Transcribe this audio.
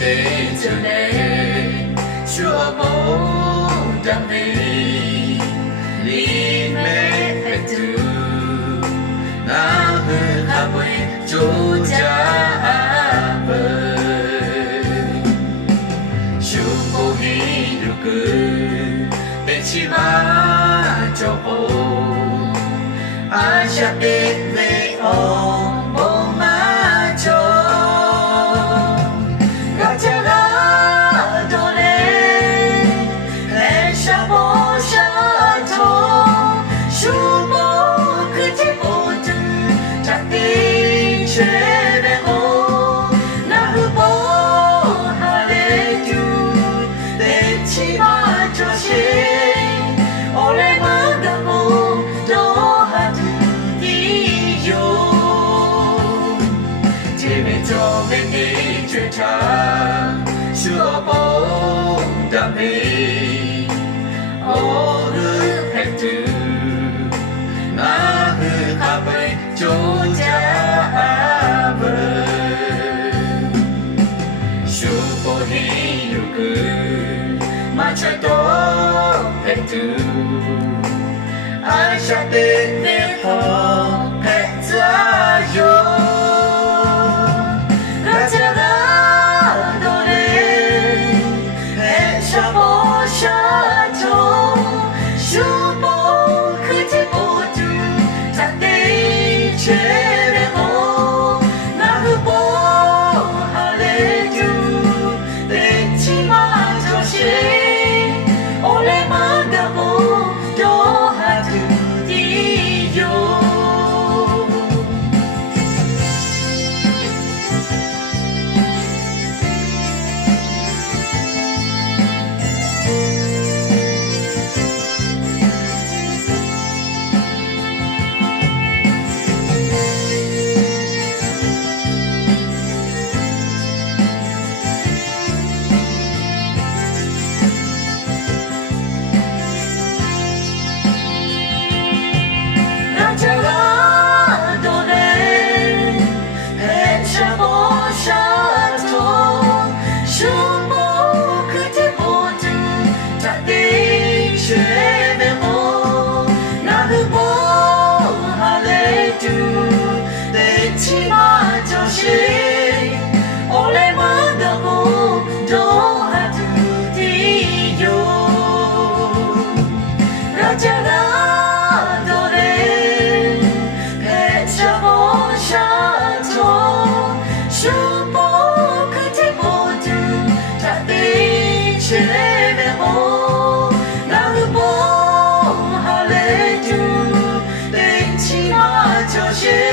tên trở nên chúa bố đam mê li mẹ tu na hư hà bơi chúa cha bơi chúa bố hi được cứ bên chi ba cho bố ai chắc đến về ông bố má cho gạt cha gã đồ lên hẹn cha bố cha thô chú bố cứ thế bố từ chắc tin chế về hồ na hư bố hà lê tu đến chi ba cho chế ô lê mơ đà bố đô hà tu cho bên đi chuyện cha chúa bố đam mê ô hư hẹn từ na hư hà bơi chúa cha bơi chúa bố hi yêu cứ mà trái tố hẹn từ ai chắc đến về họ hẹn ra vô就